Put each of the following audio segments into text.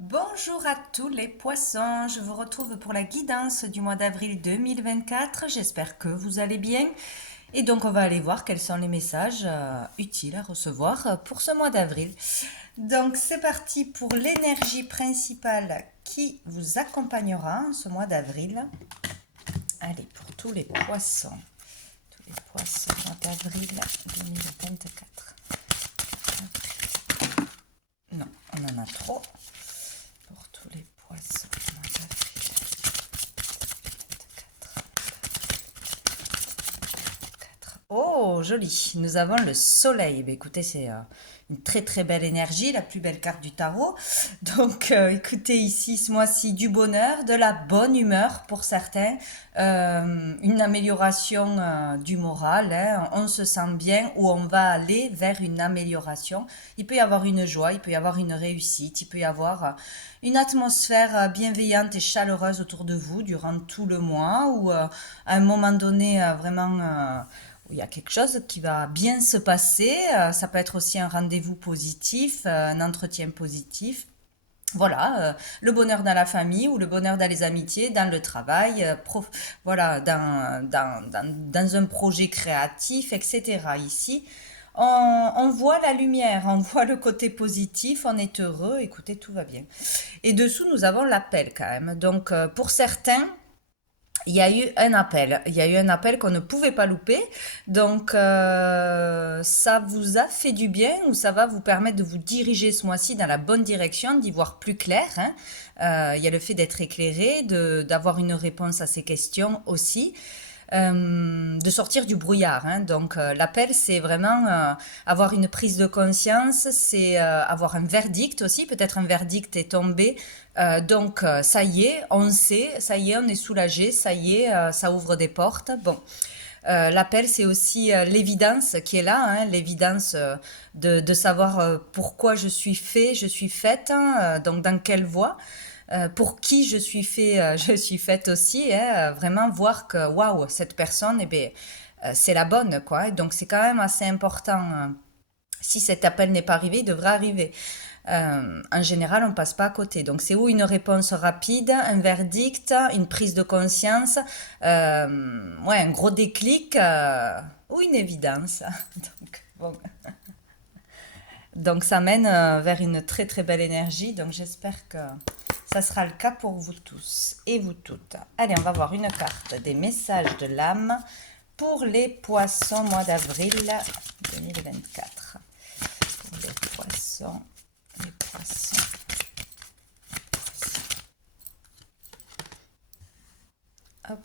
Bonjour à tous les poissons, je vous retrouve pour la guidance du mois d'avril 2024. J'espère que vous allez bien. Et donc on va aller voir quels sont les messages utiles à recevoir pour ce mois d'avril. Donc c'est parti pour l'énergie principale qui vous accompagnera en ce mois d'avril. Allez, pour tous les poissons, mois d'avril 2024. Non, on en a trop. Pour tous les poissons, mois d'avril. Oh, joli. Nous avons le soleil. Ben, écoutez, c'est une très très belle énergie, la plus belle carte du tarot. Donc, écoutez, ici, ce mois-ci, du bonheur, de la bonne humeur pour certains, une amélioration du moral, hein. On se sent bien ou on va aller vers une amélioration. Il peut y avoir une joie, il peut y avoir une réussite, il peut y avoir une atmosphère bienveillante et chaleureuse autour de vous durant tout le mois ou à un moment donné, vraiment où il y a quelque chose qui va bien se passer. Ça peut être aussi un rendez-vous positif, un entretien positif. Voilà, le bonheur dans la famille ou le bonheur dans les amitiés, dans le travail, voilà, dans un projet créatif, etc. Ici, on voit la lumière, on voit le côté positif, on est heureux, écoutez, tout va bien. Et dessous, nous avons l'appel quand même. Donc, pour certains, il y a eu un appel. Il y a eu un appel qu'on ne pouvait pas louper. Donc, ça vous a fait du bien ou ça va vous permettre de vous diriger ce mois-ci dans la bonne direction, d'y voir plus clair, hein. Il y a le fait d'être éclairé, d'avoir une réponse à ces questions aussi. De sortir du brouillard, hein. Donc l'appel, c'est vraiment avoir une prise de conscience, c'est avoir un verdict aussi, peut-être un verdict est tombé. Donc ça y est, on sait, ça y est, on est soulagé, ça y est, ça ouvre des portes. Bon, l'appel, c'est aussi l'évidence qui est là, hein, l'évidence de savoir pourquoi je suis fait, je suis faite, hein, donc dans quelle voie. Pour qui je suis fait, je suis faite aussi, hein, vraiment voir que waouh, cette personne, eh bien, c'est la bonne, quoi. Et donc c'est quand même assez important. Si cet appel n'est pas arrivé, il devrait arriver. En général, on passe pas à côté. Donc, c'est ou une réponse rapide, un verdict, une prise de conscience, ouais, un gros déclic ou une évidence. Donc, bon. Donc, ça mène vers une très très belle énergie. Donc, j'espère que ça sera le cas pour vous tous et vous toutes. Allez, on va voir une carte des messages de l'âme pour les poissons mois d'avril 2024. Pour les poissons, les poissons. Hop.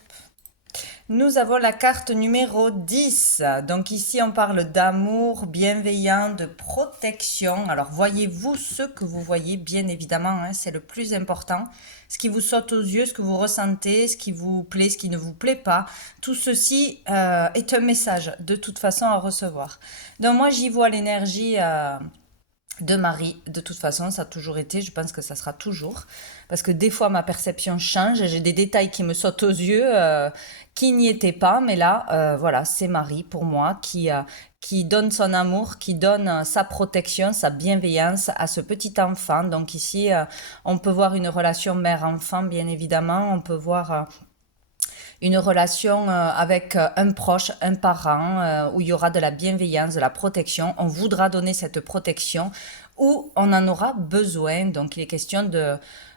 Nous avons la carte numéro 10. Donc ici, on parle d'amour bienveillant, de protection. Alors voyez-vous ce que vous voyez, bien évidemment, hein, c'est le plus important. Ce qui vous saute aux yeux, ce que vous ressentez, ce qui vous plaît, ce qui ne vous plaît pas. Tout ceci est un message de toute façon à recevoir. Donc moi, j'y vois l'énergie de Marie, de toute façon, ça a toujours été, je pense que ça sera toujours, parce que des fois ma perception change, j'ai des détails qui me sautent aux yeux, qui n'y étaient pas, mais là, voilà, c'est Marie pour moi qui donne son amour, qui donne sa protection, sa bienveillance à ce petit enfant. Donc ici, on peut voir une relation mère-enfant, bien évidemment, on peut voir une relation avec un proche, un parent, où il y aura de la bienveillance, de la protection. On voudra donner cette protection où on en aura besoin. Donc il est question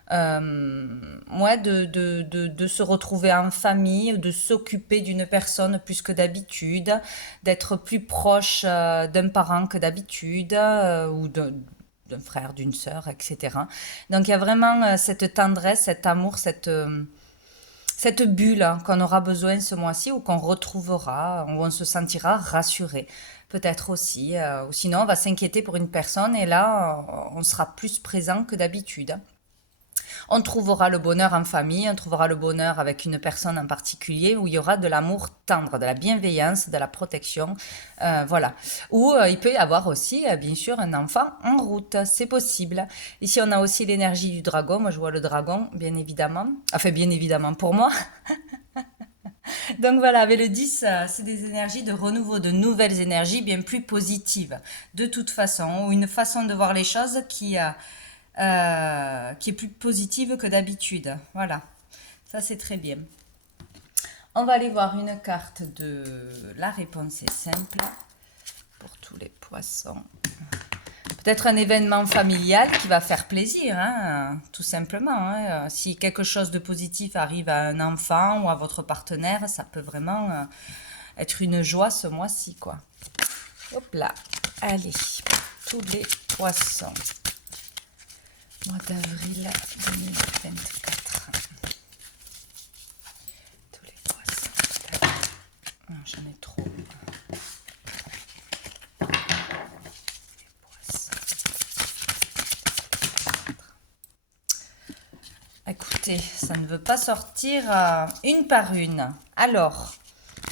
ouais, de se retrouver en famille, de s'occuper d'une personne plus que d'habitude, d'être plus proche d'un parent que d'habitude, ou d'un frère, d'une sœur, etc. Donc il y a vraiment cette tendresse, cet amour, cette bulle hein, qu'on aura besoin ce mois-ci ou qu'on retrouvera, où on se sentira rassuré. Peut-être aussi. Ou sinon, on va s'inquiéter pour une personne et là, on sera plus présent que d'habitude. On trouvera le bonheur en famille, on trouvera le bonheur avec une personne en particulier où il y aura de l'amour tendre, de la bienveillance, de la protection, voilà. Ou il peut y avoir aussi, bien sûr, un enfant en route, c'est possible. Ici, on a aussi l'énergie du dragon. Moi, je vois le dragon, bien évidemment. Enfin, bien évidemment pour moi. Donc voilà, avec le 10, c'est des énergies de renouveau, de nouvelles énergies bien plus positives, de toute façon, ou une façon de voir les choses qui est plus positive que d'habitude. Voilà, ça c'est très bien. On va aller voir une carte de la réponse est simple pour tous les poissons. Peut-être un événement familial qui va faire plaisir, hein, tout simplement. Hein. Si quelque chose de positif arrive à un enfant ou à votre partenaire, ça peut vraiment être une joie ce mois-ci, quoi. Hop là, allez, tous les poissons. Mois d'avril 2024. Tous les poissons. Oh, j'en ai trop. Écoutez, ça ne veut pas sortir une par une. Alors,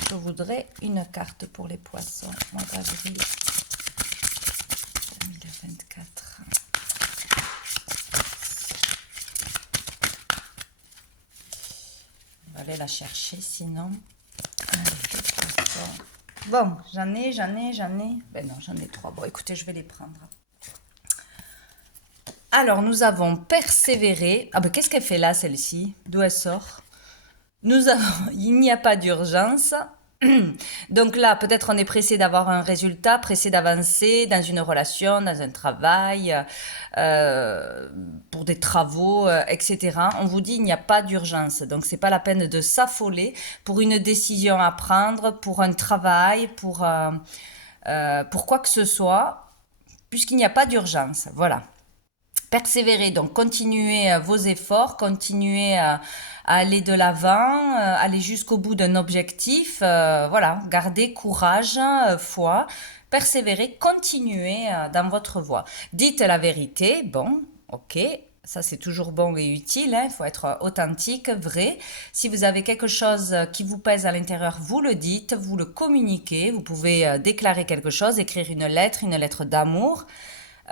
je voudrais une carte pour les poissons. Mois d'avril 2024. On va aller la chercher sinon. Allez, les poissons. Bon, j'en ai. Ben non, j'en ai 3. Bon, écoutez, je vais les prendre. Alors, nous avons persévéré. Ah ben, qu'est-ce qu'elle fait là, celle-ci? D'où elle sort? Il n'y a pas d'urgence. Donc là, peut-être on est pressé d'avoir un résultat, pressé d'avancer dans une relation, dans un travail, euh, pour des travaux, etc. On vous dit il n'y a pas d'urgence. Donc c'est pas la peine de s'affoler pour une décision à prendre, pour un travail, pour quoi que ce soit, puisqu'il n'y a pas d'urgence. Voilà. Persévérer, donc continuez vos efforts, continuez à aller de l'avant, aller jusqu'au bout d'un objectif, voilà, gardez courage, foi, persévérez, continuez dans votre voie. Dites la vérité, bon, ok, ça c'est toujours bon et utile, il faut être authentique, vrai. Si vous avez quelque chose qui vous pèse à l'intérieur, vous le dites, vous le communiquez, vous pouvez déclarer quelque chose, écrire une lettre d'amour.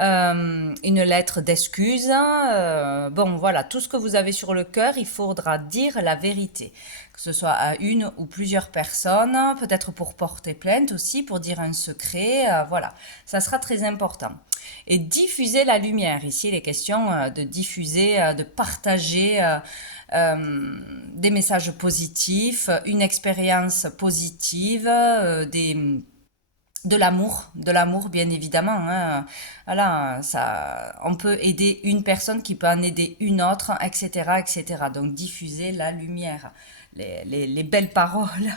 Une lettre d'excuse. Bon, voilà, tout ce que vous avez sur le cœur, il faudra dire la vérité. Que ce soit à une ou plusieurs personnes, peut-être pour porter plainte aussi, pour dire un secret. Voilà, ça sera très important. Et diffuser la lumière. Ici, il est question de diffuser, de partager des messages positifs, une expérience positive, de l'amour bien évidemment. Hein. Voilà, ça, on peut aider une personne qui peut en aider une autre, etc., etc. Donc diffuser la lumière, les belles paroles,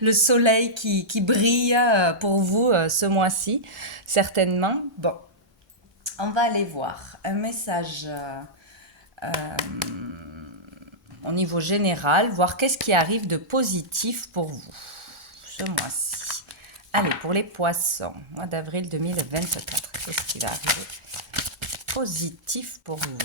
le soleil qui brille pour vous ce mois-ci, certainement. Bon, on va aller voir un message au niveau général, voir qu'est-ce qui arrive de positif pour vous ce mois-ci. Allez, pour les poissons, mois d'avril 2024, qu'est-ce qui va arriver positif pour vous?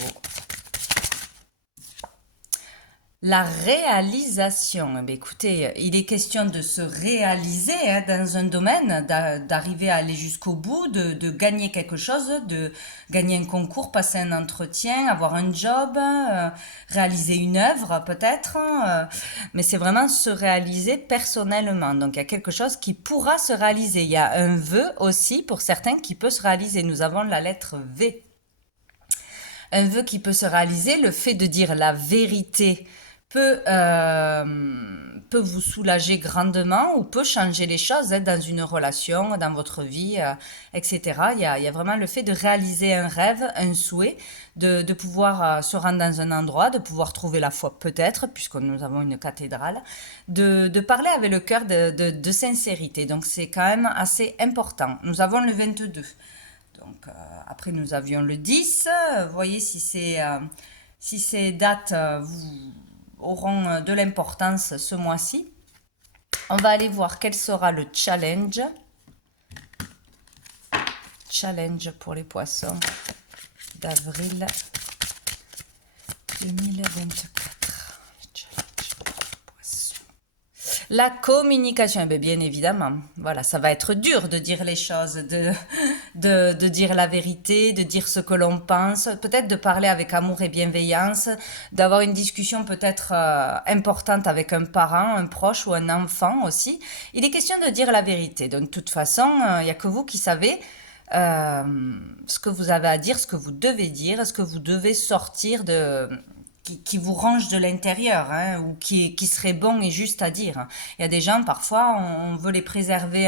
La réalisation. Eh bien, écoutez, il est question de se réaliser hein, dans un domaine, d'arriver à aller jusqu'au bout, de gagner quelque chose, de gagner un concours, passer un entretien, avoir un job, réaliser une œuvre peut-être. Mais c'est vraiment se réaliser personnellement. Donc il y a quelque chose qui pourra se réaliser. Il y a un vœu aussi pour certains qui peut se réaliser. Nous avons la lettre V. Un vœu qui peut se réaliser, le fait de dire la vérité peut vous soulager grandement ou peut changer les choses hein, dans une relation, dans votre vie, etc. Il y a vraiment le fait de réaliser un rêve, un souhait, de pouvoir se rendre dans un endroit, de pouvoir trouver la foi peut-être, puisque nous avons une cathédrale, de parler avec le cœur de sincérité. Donc c'est quand même assez important. Nous avons le 22. Donc, après, nous avions le 10. Vous voyez, si ces dates auront de l'importance ce mois-ci. On va aller voir quel sera le challenge. Challenge pour les poissons d'avril 2024. La communication, eh bien évidemment, voilà, ça va être dur de dire les choses, de dire la vérité, de dire ce que l'on pense, peut-être de parler avec amour et bienveillance, d'avoir une discussion peut-être importante avec un parent, un proche ou un enfant aussi. Il est question de dire la vérité. Donc, de toute façon, il n'y a que vous qui savez ce que vous avez à dire, ce que vous devez dire, ce que vous devez sortir qui vous range de l'intérieur, hein, ou qui serait bon et juste à dire. Il y a des gens, parfois, on veut les préserver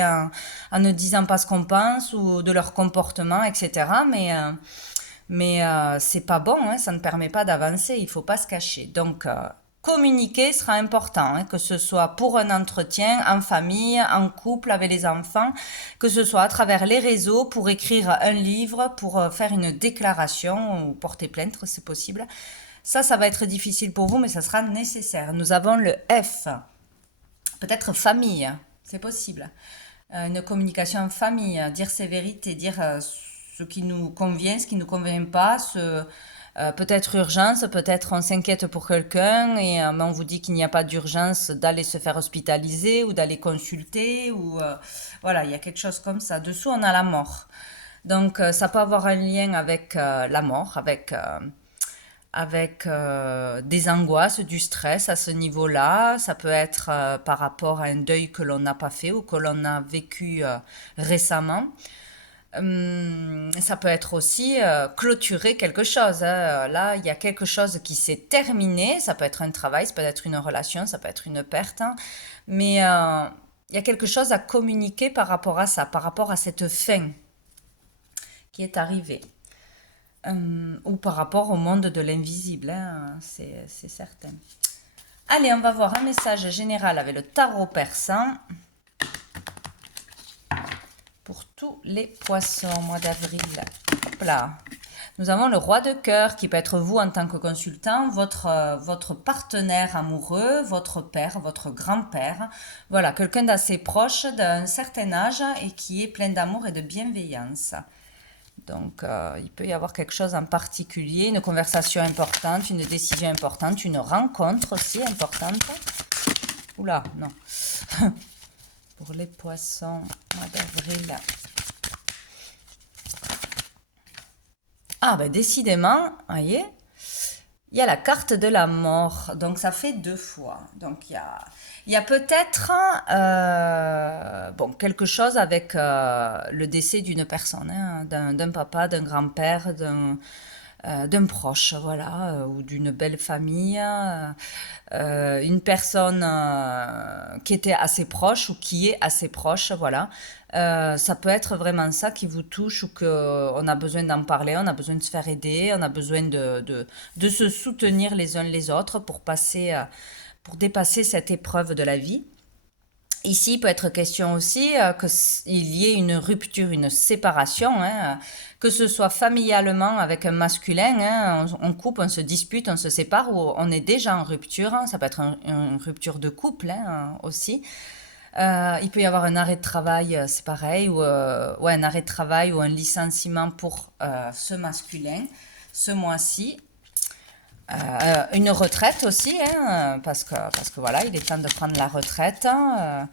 en ne disant pas ce qu'on pense ou de leur comportement, etc. Mais c'est pas bon, hein, ça ne permet pas d'avancer, il faut pas se cacher. Donc, communiquer sera important, hein, que ce soit pour un entretien, en famille, en couple, avec les enfants, que ce soit à travers les réseaux, pour écrire un livre, pour faire une déclaration ou porter plainte, c'est possible. Ça va être difficile pour vous, mais ça sera nécessaire. Nous avons le F, peut-être famille, c'est possible. Une communication en famille, dire ses vérités, dire ce qui nous convient, ce qui ne nous convient pas, peut-être urgence, peut-être on s'inquiète pour quelqu'un et mais on vous dit qu'il n'y a pas d'urgence d'aller se faire hospitaliser ou d'aller consulter ou voilà, il y a quelque chose comme ça. Dessous, on a la mort. Donc ça peut avoir un lien avec la mort, avec des angoisses, du stress à ce niveau-là. Ça peut être par rapport à un deuil que l'on n'a pas fait ou que l'on a vécu récemment. Ça peut être aussi clôturer quelque chose, hein. Là, il y a quelque chose qui s'est terminé. Ça peut être un travail, ça peut être une relation, ça peut être une perte, hein. Mais il y a quelque chose à communiquer par rapport à ça, par rapport à cette fin qui est arrivée. Ou par rapport au monde de l'invisible, hein, c'est certain. Allez, on va voir un message général avec le tarot persan pour tous les poissons, mois d'avril. Hop là. Nous avons le roi de cœur qui peut être vous en tant que consultant, votre partenaire amoureux, votre père, votre grand-père. Voilà, quelqu'un d'assez proche, d'un certain âge et qui est plein d'amour et de bienveillance. Donc, il peut y avoir quelque chose en particulier, une conversation importante, une décision importante, une rencontre aussi importante. Oula, non. Pour les poissons, mois d'avril. Ah, ben décidément, voyez, il y a la carte de la mort. Donc, ça fait 2 fois. Donc, il y a peut-être bon, quelque chose avec le décès d'une personne, hein, d'un papa, d'un grand-père, d'un proche, voilà, ou d'une belle famille, une personne qui était assez proche ou qui est assez proche, voilà. Ça peut être vraiment ça qui vous touche ou qu'on a besoin d'en parler, on a besoin de se faire aider, on a besoin de se soutenir les uns les autres pour dépasser cette épreuve de la vie. Ici, il peut être question aussi qu'il y ait une rupture, une séparation, hein, que ce soit familialement avec un masculin, hein, on coupe, on se dispute, on se sépare, ou on est déjà en rupture, hein, ça peut être une rupture de couple, hein, aussi. Il peut y avoir un arrêt de travail, c'est pareil, ou ouais, un arrêt de travail ou un licenciement pour ce masculin ce mois-ci. Une retraite aussi, hein, parce que voilà, il est temps de prendre la retraite, hein,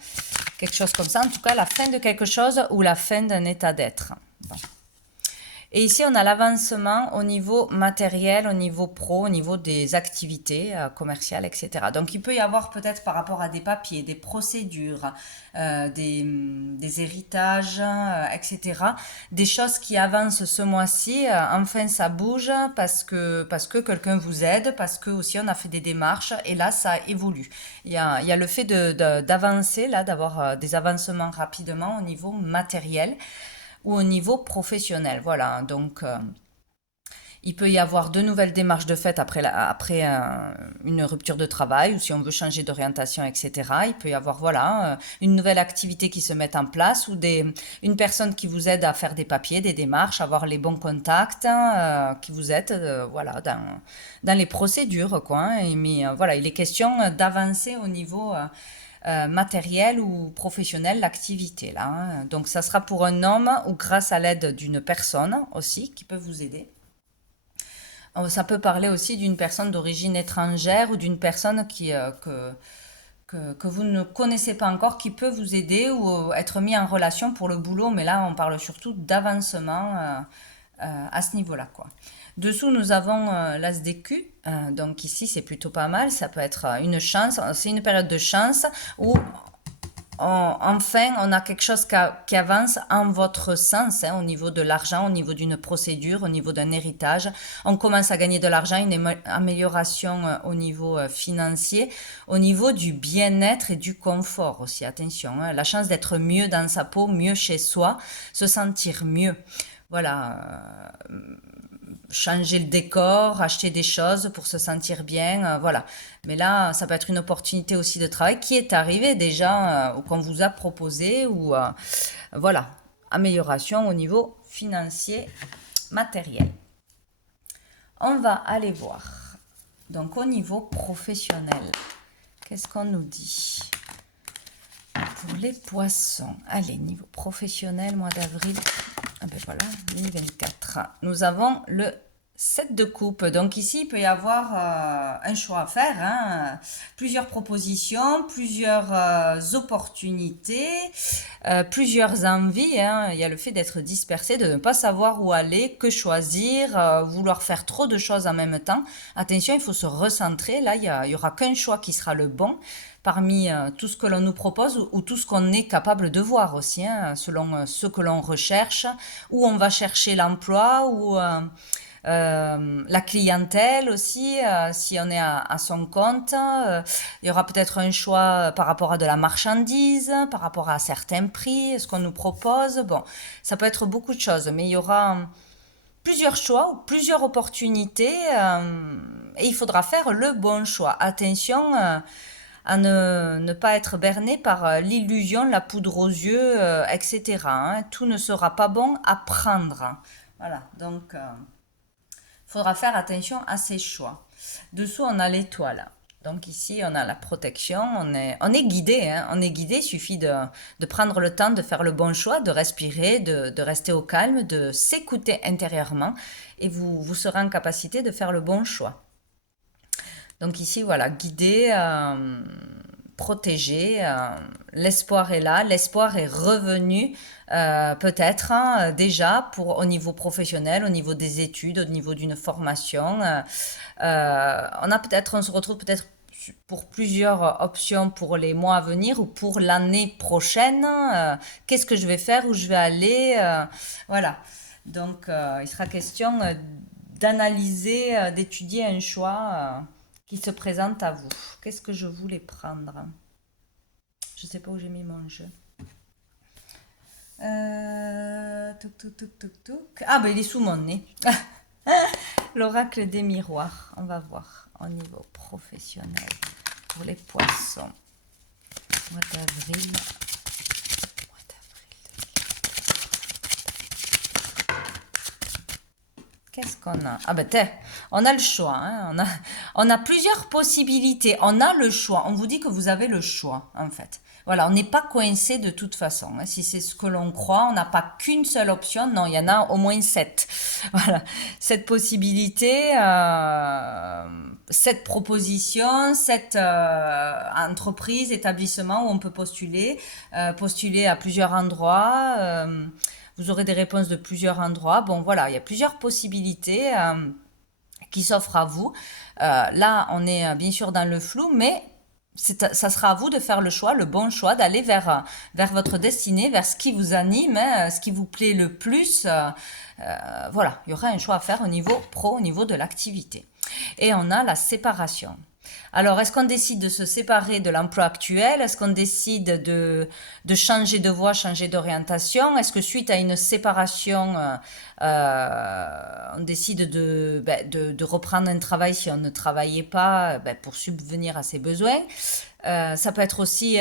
quelque chose comme ça. En tout cas, la fin de quelque chose ou la fin d'un état d'être. Bon. Et ici, on a l'avancement au niveau matériel, au niveau pro, au niveau des activités commerciales, etc. Donc, il peut y avoir peut-être par rapport à des papiers, des procédures, des héritages, etc. Des choses qui avancent ce mois-ci. Enfin, ça bouge parce que quelqu'un vous aide, parce que aussi on a fait des démarches et là, ça évolue. Il y a le fait d'avancer, là, d'avoir des avancements rapidement au niveau matériel ou au niveau professionnel. Voilà, donc il peut y avoir de nouvelles démarches de fait après une rupture de travail ou si on veut changer d'orientation, etc. Il peut y avoir voilà, une nouvelle activité qui se met en place ou une personne qui vous aide à faire des papiers, des démarches, avoir les bons contacts, qui vous aide voilà, dans les procédures, quoi, hein. Mais voilà, il est question d'avancer au niveau matériel ou professionnel l'activité là, hein. Donc ça sera pour un homme ou grâce à l'aide d'une personne aussi qui peut vous aider. Ça peut parler aussi d'une personne d'origine étrangère ou d'une personne que vous ne connaissez pas encore qui peut vous aider ou être mis en relation pour le boulot, mais là on parle surtout d'avancement à ce niveau-là, quoi. Dessous, nous avons l'as d'écu. Donc ici, c'est plutôt pas mal. Ça peut être une chance. C'est une période de chance où enfin, on a quelque chose qui avance en votre sens, hein, au niveau de l'argent, au niveau d'une procédure, au niveau d'un héritage. On commence à gagner de l'argent, une amélioration au niveau financier, au niveau du bien-être et du confort aussi. Attention, hein, la chance d'être mieux dans sa peau, mieux chez soi, se sentir mieux. Voilà, changer le décor, acheter des choses pour se sentir bien, voilà. Mais là, ça peut être une opportunité aussi de travail qui est arrivée déjà ou qu'on vous a proposé ou voilà, amélioration au niveau financier, matériel. On va aller voir. Donc au niveau professionnel, qu'est-ce qu'on nous dit pour les poissons? Allez, niveau professionnel, mois d'avril. Ah ben voilà, 2024. Nous avons le 7 de coupe. Donc ici, il peut y avoir un choix à faire, hein. Plusieurs propositions, plusieurs opportunités, plusieurs envies, hein. Il y a le fait d'être dispersé, de ne pas savoir où aller, que choisir, vouloir faire trop de choses en même temps. Attention, il faut se recentrer. Là, il y aura qu'un choix qui sera le bon parmi tout ce que l'on nous propose ou tout ce qu'on est capable de voir aussi, hein, selon ce que l'on recherche, où on va chercher l'emploi, ou la clientèle aussi, si on est à son compte. Il y aura peut-être un choix par rapport à de la marchandise, par rapport à certains prix, ce qu'on nous propose. Bon, ça peut être beaucoup de choses, mais il y aura plusieurs choix ou plusieurs opportunités et il faudra faire le bon choix. Attention à ne pas être berné par l'illusion, la poudre aux yeux, etc., hein. Tout ne sera pas bon à prendre. Voilà, donc il faudra faire attention à ces choix. Dessous, on a l'étoile. Donc ici, on a la protection, on est guidé, hein. On est guidé, il suffit de prendre le temps de faire le bon choix, de respirer, de rester au calme, de s'écouter intérieurement et vous serez en capacité de faire le bon choix. Donc ici, voilà, guidé, protégé, l'espoir est là, l'espoir est revenu peut-être, hein, déjà au niveau professionnel, au niveau des études, au niveau d'une formation. On se retrouve peut-être pour plusieurs options pour les mois à venir ou pour l'année prochaine. Qu'est-ce que je vais faire, où je vais aller, voilà. Donc il sera question d'analyser, d'étudier un choix qui se présente à vous. Qu'est-ce que je voulais prendre? Je ne sais pas où j'ai mis mon jeu. Touc, touc, touc, touc, touc. Ah, ben il est sous mon nez. L'oracle des miroirs. On va voir au niveau professionnel pour les poissons. Mois d'avril. Qu'est-ce qu'on a? Ah ben on a le choix, hein. On a plusieurs possibilités. On a le choix. On vous dit que vous avez le choix, en fait. Voilà, on n'est pas coincé de toute façon, hein. Si c'est ce que l'on croit, on n'a pas qu'une seule option. Non, il y en a au moins 7. Voilà, 7 possibilités, 7 propositions, 7 entreprises, établissements où on peut postuler, postuler à plusieurs endroits. Vous aurez des réponses de plusieurs endroits. Bon, voilà, il y a plusieurs possibilités qui s'offrent à vous. Là, on est bien sûr dans le flou, mais ça sera à vous de faire le choix, le bon choix, d'aller vers votre destinée, vers ce qui vous anime, hein, ce qui vous plaît le plus. Voilà, il y aura un choix à faire au niveau pro, au niveau de l'activité. Et on a la séparation. Alors, est-ce qu'on décide de se séparer de l'emploi actuel? Est-ce qu'on décide de changer de voie, changer d'orientation? Est-ce que suite à une séparation, on décide de reprendre un travail si on ne travaillait pas pour subvenir à ses besoins? Ça peut être aussi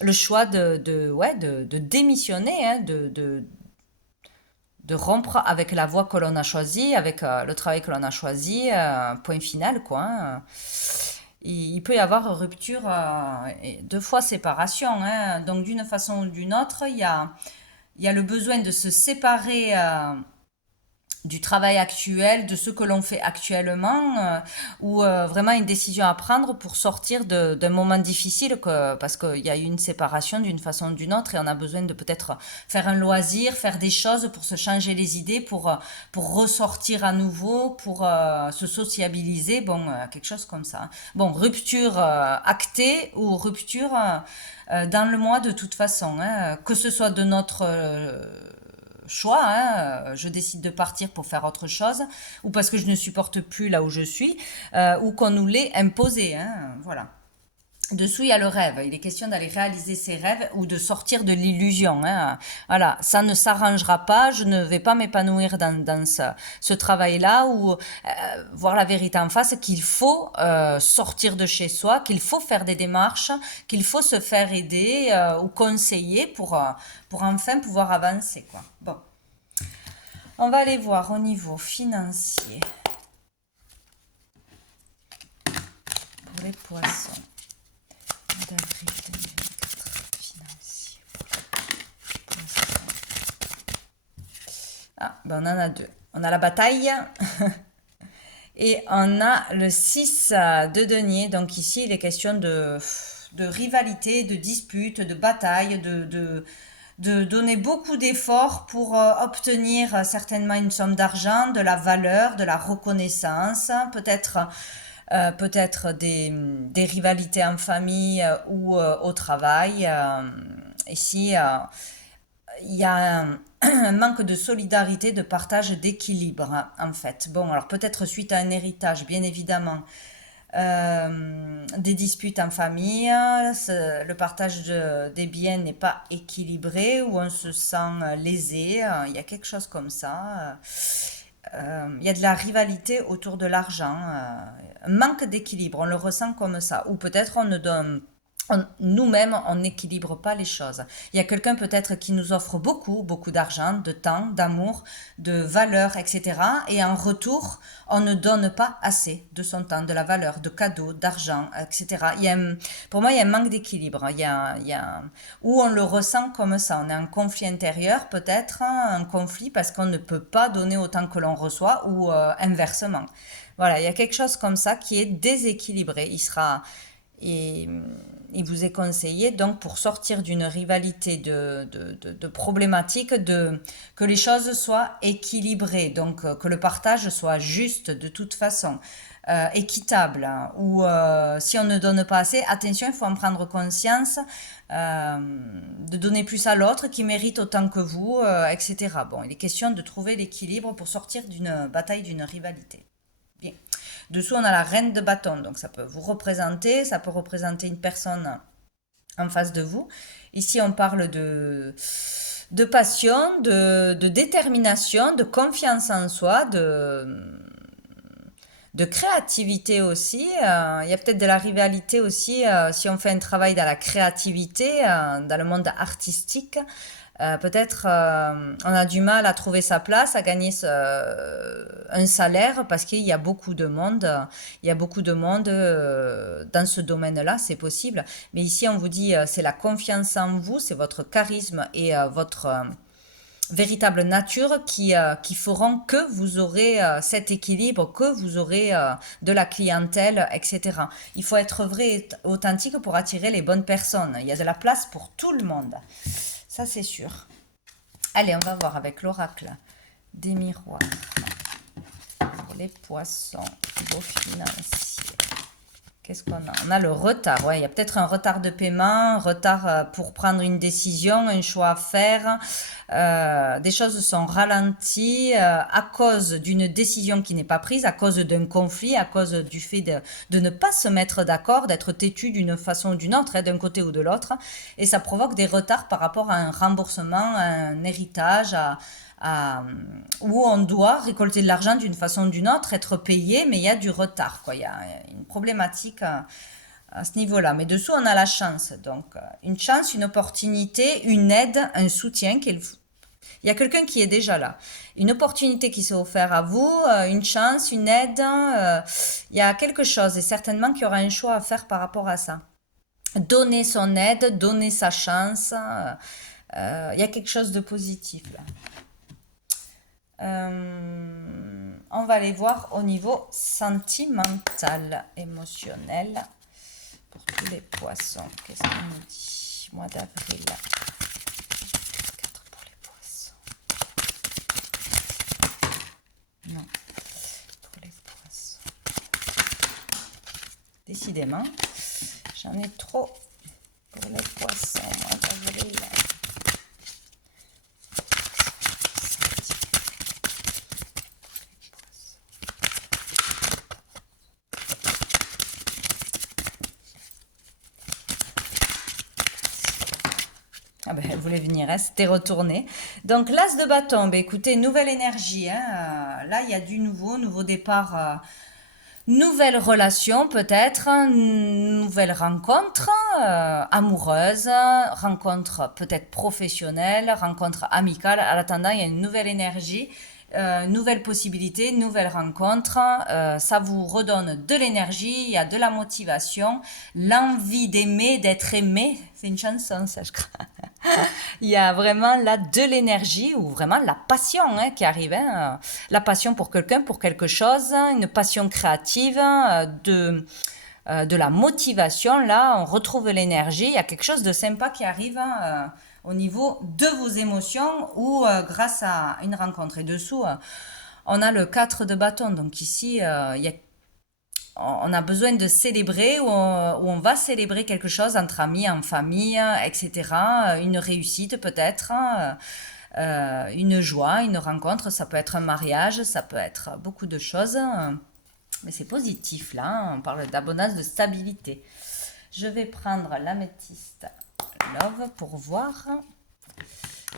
le choix de démissionner, hein, de rompre avec la voie que l'on a choisie, avec le travail que l'on a choisi, point final, quoi, hein. Il peut y avoir rupture, et deux fois séparation, hein. Donc d'une façon ou d'une autre, il y a le besoin de se séparer du travail actuel, de ce que l'on fait actuellement, ou vraiment une décision à prendre pour sortir d'un moment difficile, parce qu'il y a eu une séparation d'une façon ou d'une autre et on a besoin de peut-être faire un loisir, faire des choses pour se changer les idées, pour ressortir à nouveau, pour se sociabiliser, bon, quelque chose comme ça. Bon, rupture actée ou rupture dans le mois de toute façon, hein, que ce soit de notre choix, hein, je décide de partir pour faire autre chose, ou parce que je ne supporte plus là où je suis, ou qu'on nous l'ait imposé, hein, voilà. Dessous, il y a le rêve. Il est question d'aller réaliser ses rêves ou de sortir de l'illusion, hein. Voilà, ça ne s'arrangera pas. Je ne vais pas m'épanouir dans ce travail-là ou voir la vérité en face, qu'il faut sortir de chez soi, qu'il faut faire des démarches, qu'il faut se faire aider ou conseiller pour enfin pouvoir avancer, quoi. Bon, on va aller voir au niveau financier pour les poissons. D'avril 2024, financier. Ah, ben on en a deux. On a la bataille et on a le 6 de denier. Donc ici, il est question de rivalité, de dispute, de bataille, de donner beaucoup d'efforts pour obtenir certainement une somme d'argent, de la valeur, de la reconnaissance, peut-être des rivalités en famille ou au travail. Ici, il y a un manque de solidarité, de partage, d'équilibre, hein, en fait. Bon, alors peut-être suite à un héritage, bien évidemment, des disputes en famille, le partage des biens n'est pas équilibré, ou on se sent lésé, il y a quelque chose comme ça. Il y a de la rivalité autour de l'argent, un manque d'équilibre, on le ressent comme ça. Ou peut-être on ne donne nous-mêmes, on n'équilibre pas les choses. Il y a quelqu'un peut-être qui nous offre beaucoup, beaucoup d'argent, de temps, d'amour, de valeur, etc. Et en retour, on ne donne pas assez de son temps, de la valeur, de cadeaux, d'argent, etc. Pour moi, il y a un manque d'équilibre. Où on le ressent comme ça. On a un conflit intérieur, peut-être, hein, un conflit parce qu'on ne peut pas donner autant que l'on reçoit, ou inversement. Voilà, il y a quelque chose comme ça qui est déséquilibré. Et il vous est conseillé, donc, pour sortir d'une rivalité de problématiques, que les choses soient équilibrées, donc que le partage soit juste de toute façon, équitable, hein, ou si on ne donne pas assez, attention, il faut en prendre conscience, de donner plus à l'autre qui mérite autant que vous, etc. Bon, il est question de trouver l'équilibre pour sortir d'une bataille, d'une rivalité. Bien. Dessous, on a la reine de bâton. Donc, ça peut vous représenter, ça peut représenter une personne en face de vous. Ici, on parle de passion, de détermination, de confiance en soi, de créativité aussi. Il y a peut-être de la rivalité aussi si on fait un travail dans la créativité, dans le monde artistique. Peut-être on a du mal à trouver sa place, à gagner un salaire parce qu'il y a beaucoup de monde. Il y a beaucoup de monde dans ce domaine-là, c'est possible. Mais ici, on vous dit, c'est la confiance en vous, c'est votre charisme et votre véritable nature qui feront que vous aurez cet équilibre, que vous aurez de la clientèle, etc. Il faut être vrai et authentique pour attirer les bonnes personnes. Il y a de la place pour tout le monde. Ça, c'est sûr. Allez, on va voir avec l'oracle des miroirs pour les poissons, vos financiers. Qu'est-ce qu'on a? On a le retard. Ouais, il y a peut-être un retard de paiement, un retard pour prendre une décision, un choix à faire. Des choses sont ralenties à cause d'une décision qui n'est pas prise, à cause d'un conflit, à cause du fait de ne pas se mettre d'accord, d'être têtu d'une façon ou d'une autre, hein, d'un côté ou de l'autre. Et ça provoque des retards par rapport à un remboursement, à un héritage, où on doit récolter de l'argent d'une façon ou d'une autre, être payé, mais il y a du retard, quoi. Il y a une problématique à ce niveau-là. Mais dessous, on a la chance. Donc, une chance, une opportunité, une aide, un soutien. Il y a quelqu'un qui est déjà là. Une opportunité qui s'est offerte à vous, une chance, une aide. Il y a quelque chose et certainement qu'il y aura un choix à faire par rapport à ça. Donner son aide, donner sa chance. Il y a quelque chose de positif là. On va aller voir au niveau sentimental, émotionnel, pour tous les poissons. Qu'est-ce qu'on nous dit? Mois d'avril. 4 pour les poissons. Non, pour les poissons. Décidément, j'en ai trop pour les poissons. Mois d'avril. Ah ben, elle voulait venir, hein, c'était retourné. Donc, l'as de bâton, ben, écoutez, nouvelle énergie. Hein, là, il y a du nouveau départ, nouvelle relation peut-être, nouvelle rencontre amoureuse, rencontre peut-être professionnelle, rencontre amicale. En attendant, il y a une nouvelle énergie. Nouvelle possibilité, nouvelle rencontre, ça vous redonne de l'énergie, il y a de la motivation, l'envie d'aimer, d'être aimé, c'est une chanson ça je crois. Il y a vraiment là de l'énergie ou vraiment la passion hein, qui arrive. Hein. La passion pour quelqu'un, pour quelque chose, une passion créative, de la motivation. Là, on retrouve l'énergie. Il y a quelque chose de sympa qui arrive au niveau de vos émotions ou grâce à une rencontre. Et dessous, on a le 4 de bâton. Donc ici, on a besoin de célébrer ou on va célébrer quelque chose entre amis, en famille, etc. Une réussite peut-être, une joie, une rencontre. Ça peut être un mariage, ça peut être beaucoup de choses. Mais c'est positif là, on parle d'abondance, de stabilité. Je vais prendre l'améthyste Love pour voir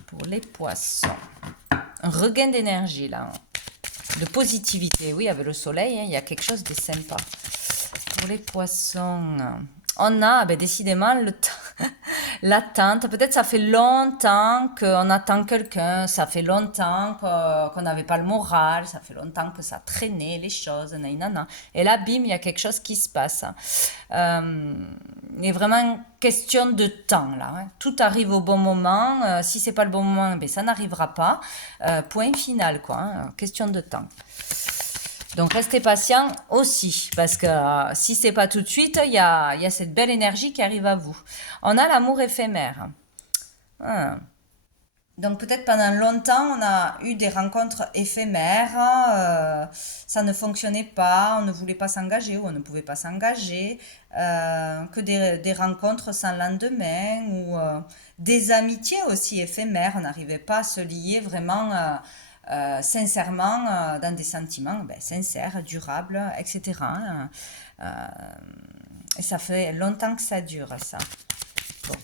pour les poissons. Un regain d'énergie là, de positivité. Oui, avec le soleil, hein, il y a quelque chose de sympa. Pour les poissons, on a décidément le temps, l'attente. Peut-être ça fait longtemps qu'on attend quelqu'un, ça fait longtemps qu'on n'avait pas le moral, ça fait longtemps que ça traînait les choses, nanana. Et là, bim, il y a quelque chose qui se passe. Il est vraiment question de temps là. Hein. Tout arrive au bon moment. Si c'est pas le bon moment, ça n'arrivera pas. Point final quoi. Hein. Question de temps. Donc restez patient aussi, parce que si c'est pas tout de suite, il y a cette belle énergie qui arrive à vous. On a l'amour éphémère. Ah. Donc peut-être pendant longtemps, on a eu des rencontres éphémères, ça ne fonctionnait pas, on ne voulait pas s'engager ou on ne pouvait pas s'engager, que des rencontres sans lendemain ou des amitiés aussi éphémères, on n'arrivait pas à se lier vraiment sincèrement dans des sentiments sincères, durables, etc. Et ça fait longtemps que ça dure, ça. Bon.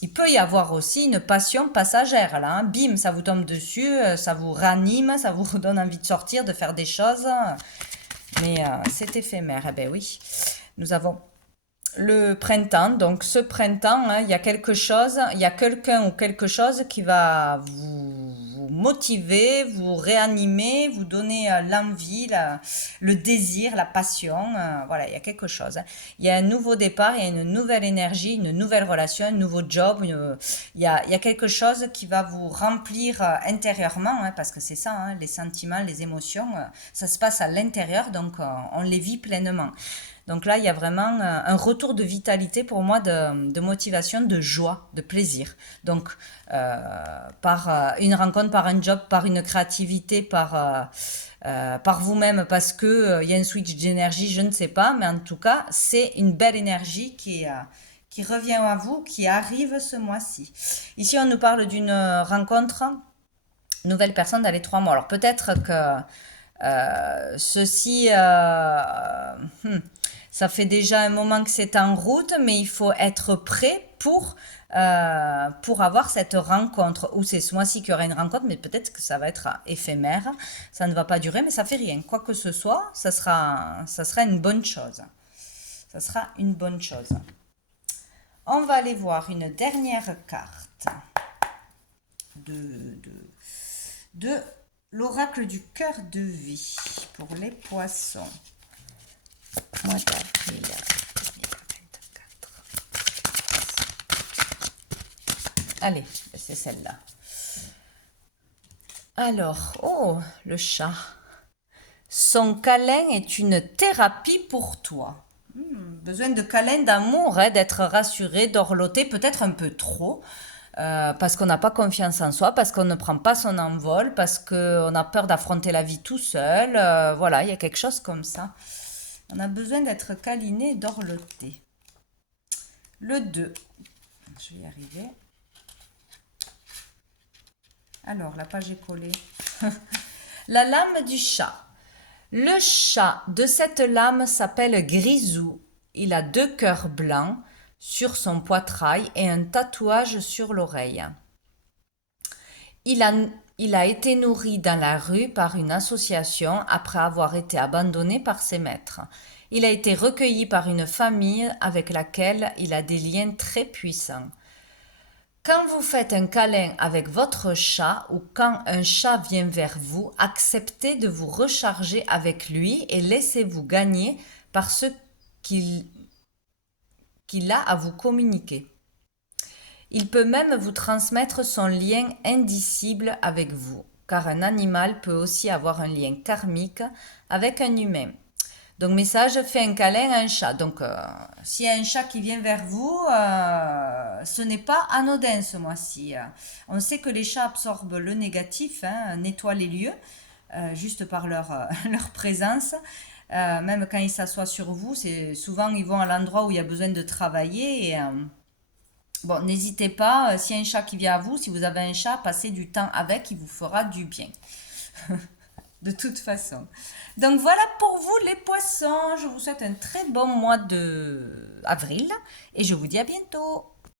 Il peut y avoir aussi une passion passagère, là. Hein. Bim, ça vous tombe dessus, ça vous ranime, ça vous donne envie de sortir, de faire des choses. Mais c'est éphémère. Eh ben oui, nous avons le printemps. Donc ce printemps, hein, il y a quelque chose, il y a quelqu'un ou quelque chose qui va vous motiver, vous réanimer, vous donner l'envie, le désir, la passion. Voilà, il y a quelque chose. Hein. Il y a un nouveau départ, il y a une nouvelle énergie, une nouvelle relation, un nouveau job. Il y a quelque chose qui va vous remplir intérieurement, hein, parce que c'est ça, hein, les sentiments, les émotions, ça se passe à l'intérieur, donc on les vit pleinement. Donc là, il y a vraiment un retour de vitalité pour moi, de motivation, de joie, de plaisir. Donc, par une rencontre, par un job, par une créativité, par vous-même, parce que il y a un switch d'énergie, je ne sais pas, mais en tout cas, c'est une belle énergie qui revient à vous, qui arrive ce mois-ci. Ici, on nous parle d'une rencontre, nouvelle personne dans les 3 mois. Alors peut-être que ceci... ça fait déjà un moment que c'est en route, mais il faut être prêt pour avoir cette rencontre. Ou c'est ce mois-ci qu'il y aura une rencontre, mais peut-être que ça va être éphémère. Ça ne va pas durer, mais ça fait rien. Quoi que ce soit, ça sera une bonne chose. Ça sera une bonne chose. On va aller voir une dernière carte de l'oracle du cœur de vie pour les poissons. Mois d'avril 2024. Allez, c'est celle-là. Alors, oh, le chat. Son câlin est une thérapie pour toi. Besoin de câlin, d'amour, hein, d'être rassuré, dorloté, peut-être un peu trop, parce qu'on n'a pas confiance en soi, parce qu'on ne prend pas son envol, parce qu'on a peur d'affronter la vie tout seul. Voilà, il y a quelque chose comme ça. On a besoin d'être câliné, dorloté. Le 2. Je vais y arriver. Alors, la page est collée. La lame du chat. Le chat de cette lame s'appelle Grisou. Il a 2 cœurs blancs sur son poitrail et un tatouage sur l'oreille. Il a, il a été nourri dans la rue par une association après avoir été abandonné par ses maîtres. Il a été recueilli par une famille avec laquelle il a des liens très puissants. Quand vous faites un câlin avec votre chat ou quand un chat vient vers vous, acceptez de vous recharger avec lui et laissez-vous gagner par ce qu'il a à vous communiquer. Il peut même vous transmettre son lien indicible avec vous, car un animal peut aussi avoir un lien karmique avec un humain. Donc, message, fais un câlin à un chat. Donc, s'il y a un chat qui vient vers vous, ce n'est pas anodin ce mois-ci. On sait que les chats absorbent le négatif, hein, nettoient les lieux, juste par leur présence. Même quand ils s'assoient sur vous, c'est souvent ils vont à l'endroit où il y a besoin de travailler. Et, bon, n'hésitez pas, s'il y a un chat qui vient à vous, si vous avez un chat, passez du temps avec, il vous fera du bien. De toute façon. Donc voilà pour vous les poissons. Je vous souhaite un très bon mois de avril et je vous dis à bientôt.